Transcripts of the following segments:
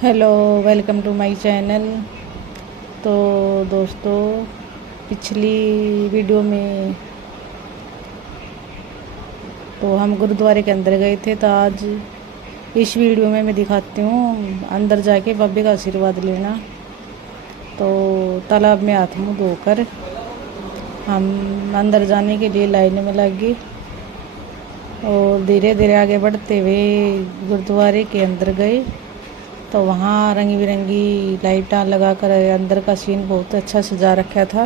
Hello, welcome to my channel. तो दोस्तों, पिछली वीडियो में तो हम गुरुद्वारे के अंदर गए थे। तो आज इस वीडियो में मैं दिखाती हूँ अंदर जाके बाबे का आशीर्वाद लेना। तो तालाब में हाथ मुँह धोकर हम अंदर जाने के लिए लाइन में लग गए और धीरे धीरे आगे बढ़ते हुए गुरुद्वारे के अंदर गए। तो वहाँ रंग बिरंगी लाइटां लगाकर अंदर का सीन बहुत अच्छा सजा रखा था।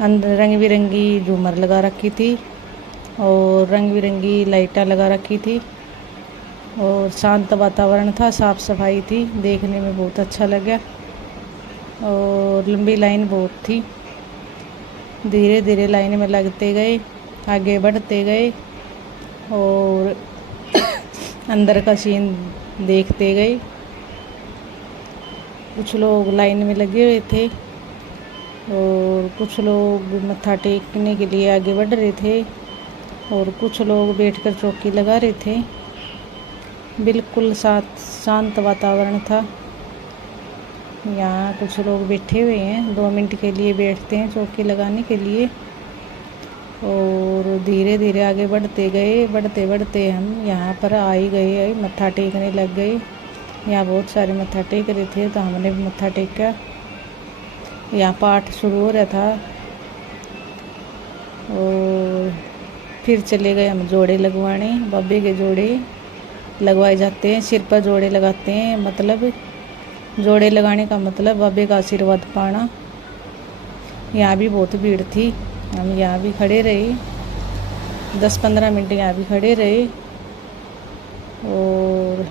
अंदर रंग बिरंगी झूमर लगा रखी थी और रंग बिरंगी लाइटां लगा रखी थी और शांत वातावरण था, साफ़ सफाई थी, देखने में बहुत अच्छा लगा और लंबी लाइन बहुत थी। धीरे धीरे लाइन में लगते गए, आगे बढ़ते गए और अंदर का सीन देखते गए। कुछ लोग लाइन में लगे हुए थे और कुछ लोग मत्था टेकने के लिए आगे बढ़ रहे थे और कुछ लोग बैठकर चौकी लगा रहे थे। बिल्कुल शांत वातावरण था। यहाँ कुछ लोग बैठे हुए हैं, 2 मिनट के लिए बैठते हैं चौकी लगाने के लिए। और धीरे धीरे आगे बढ़ते गए, बढ़ते बढ़ते हम यहाँ पर आ ही गए, मत्था टेकने लग गए। यहाँ बहुत सारे मत्था टेक रहे थे तो हमने भी मत्था टेका। यहाँ पाठ शुरू हो रहा था और फिर चले गए हम जोड़े लगवाने। बाबे के जोड़े लगवाए जाते हैं, सिर पर जोड़े लगाते हैं। मतलब जोड़े लगाने का मतलब बाबे का आशीर्वाद पाना। यहाँ भी बहुत भीड़ थी, हम यहाँ भी खड़े रहे, 10-15 मिनट यहाँ भी खड़े रहे और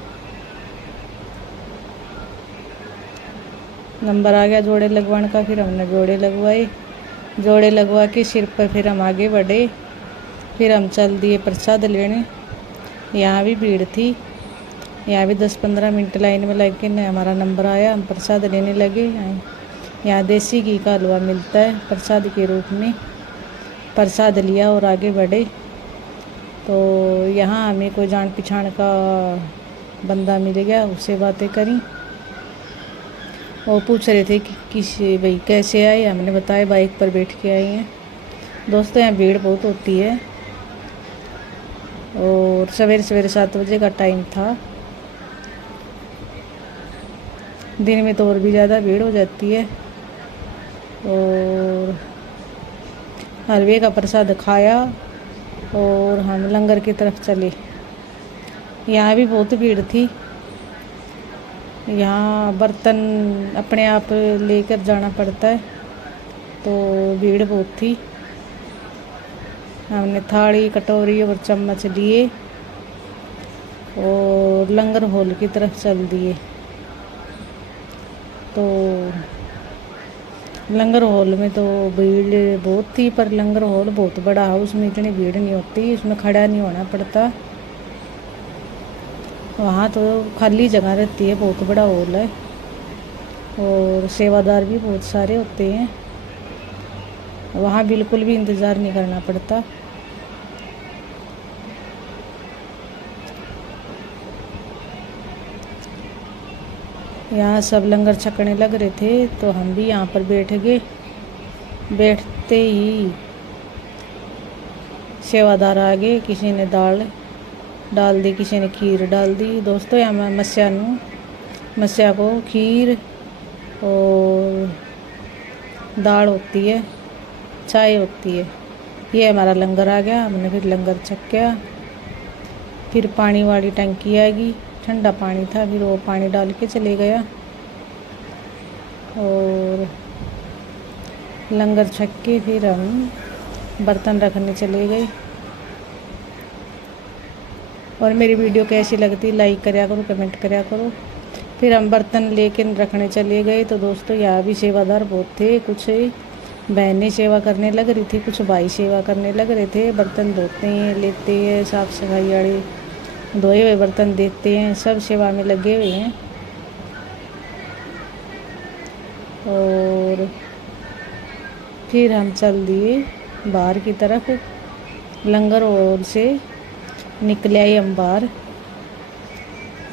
नंबर आ गया जोड़े लगवाने का। फिर हमने जोड़े लगवाए, जोड़े लगवा के सिर पर फिर हम आगे बढ़े। फिर हम चल दिए प्रसाद लेने। यहाँ भी भीड़ थी, यहाँ भी 10-15 मिनट लाइन में लग के न हमारा नंबर आया, हम प्रसाद लेने लगे। यहाँ देसी घी का हलवा मिलता है प्रसाद के रूप में। प्रसाद लिया और आगे बढ़े तो यहाँ हमें कोई जान पहचान का बंदा मिल गया, उससे बातें करी। वो पूछ रहे थे कि किसी भाई कैसे आए। हमने बताया बाइक पर बैठ के आए हैं। दोस्तों, यहाँ भीड़ बहुत होती है और सवेरे सवेरे 7 बजे का टाइम था। दिन में तो और भी ज़्यादा भीड़ हो जाती है। और हलवे का प्रसाद खाया और हम लंगर की तरफ चले। यहाँ भी बहुत भीड़ थी। यहाँ बर्तन अपने आप लेकर जाना पड़ता है तो भीड़ बहुत थी। हमने थाली, कटोरी और चम्मच लिए और लंगर हॉल की तरफ चल दिए। तो लंगर हॉल में तो भीड़ बहुत थी, पर लंगर हॉल बहुत बड़ा है, उसमें इतनी भीड़ नहीं होती, उसमें खड़ा नहीं होना पड़ता। वहाँ तो खाली जगह रहती है, बहुत बड़ा हॉल है और सेवादार भी बहुत सारे होते हैं। वहाँ बिल्कुल भी इंतज़ार नहीं करना पड़ता। यहाँ सब लंगर छकने लग रहे थे तो हम भी यहाँ पर बैठ गए। बैठते ही सेवादार आ गए, किसी ने दाल डाल दी, किसी ने खीर डाल दी। दोस्तों, यहाँ मस्या को खीर और दाल होती है, चाय होती है। ये हमारा लंगर आ गया, हमने फिर लंगर छक्या। फिर पानी वाली टंकी आएगी, ठंडा पानी था, फिर वो पानी डाल के चले गया और लंगर छक के फिर हम बर्तन रखने चले गए। और मेरी वीडियो कैसी लगती लाइक करया करो, कमेंट करया करो। फिर हम बर्तन लेके रखने चले गए। तो दोस्तों, यहाँ भी सेवादार बहुत थे। कुछ बहनें सेवा करने लग रही थी, कुछ भाई सेवा करने लग रहे थे। बर्तन धोते हैं, लेते हैं, साफ़ सफाई वाले धोए हुए बर्तन देते हैं, सब सेवा में लगे हुए हैं। और फिर हम चल दिए बाहर की तरफ। लंगर हॉल से निकले आई हम बाहर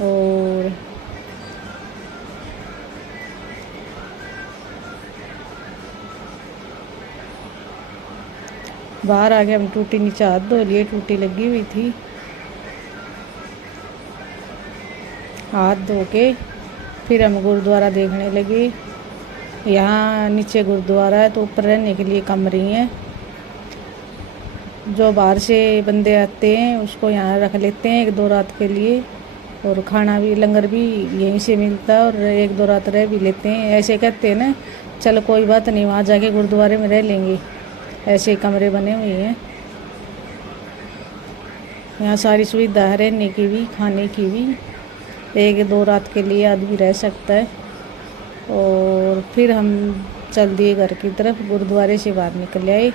और बाहर आ गए हम, टूटी नीचे हाथ धो लिए, टूटी लगी हुई थी। हाथ धो के फिर हम गुरुद्वारा देखने लगे। यहाँ नीचे गुरुद्वारा है तो ऊपर रहने के लिए कमरे हैं। जो बाहर से बंदे आते हैं उसको यहाँ रख लेते हैं 1-2 रात के लिए, और खाना भी, लंगर भी यहीं से मिलता है, और 1-2 रात रह भी लेते हैं। ऐसे कहते हैं ना, चलो कोई बात नहीं, वहाँ जाके गुरुद्वारे में रह लेंगे। ऐसे कमरे बने हुए हैं। यहाँ सारी सुविधा है, रहने की भी, खाने की भी। 1-2 रात के लिए आदमी रह सकता है। और फिर हम चल दिए घर की तरफ, गुरुद्वारे से बाहर निकल आए।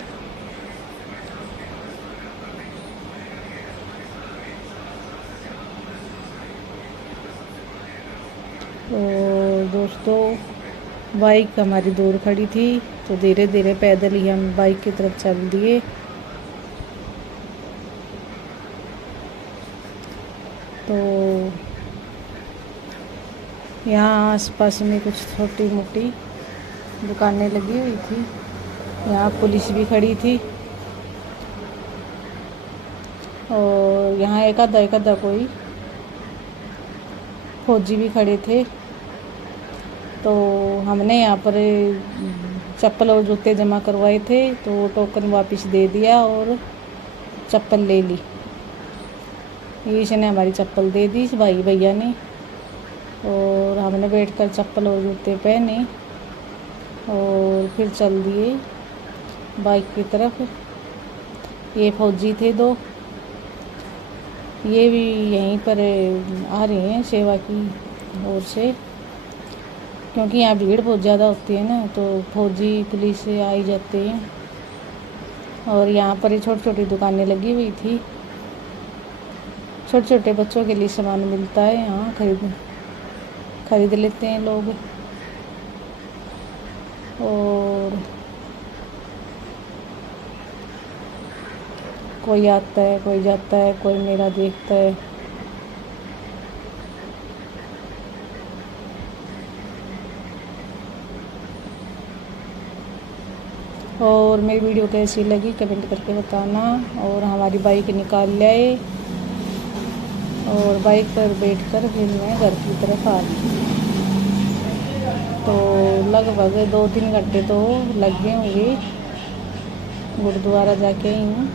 और दोस्तों, बाइक हमारी दूर खड़ी थी तो धीरे धीरे पैदल ही हम बाइक की तरफ चल दिए। तो यहाँ आसपास में कुछ छोटी मोटी दुकानें लगी हुई थी। यहाँ पुलिस भी खड़ी थी, और यहाँ एक आधा कोई फौजी भी खड़े थे। तो हमने यहाँ पर चप्पल और जूते जमा करवाए थे, तो टोकन वापस दे दिया और चप्पल ले ली। इसने हमारी चप्पल दे दी इस भाई भैया ने, और हमने बैठकर चप्पल और जूते पहने और फिर चल दिए बाइक की तरफ। ये फौजी थे 2, ये भी यहीं पर आ रहे हैं सेवा की ओर से, क्योंकि यहाँ भीड़ बहुत ज़्यादा होती है ना, तो फौजी पुलिस से आ ही जाते हैं। और यहाँ पर छोटी छोटी दुकानें लगी हुई थी, छोटे छोटे बच्चों के लिए सामान मिलता है, यहाँ खरीद लेते हैं लोग। और कोई आता है, कोई जाता है, कोई मेला देखता है। और मेरी वीडियो कैसी लगी कमेंट करके बताना। और हमारी बाइक निकाल लाए और बाइक पर बैठकर फिर मैं घर की तरफ आ गई। तो लगभग 2-3 घंटे तो लग गए होंगे, गुरुद्वारा जाके आई हूँ।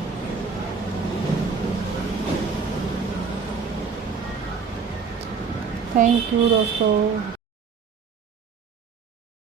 थैंक यू दोस्तों।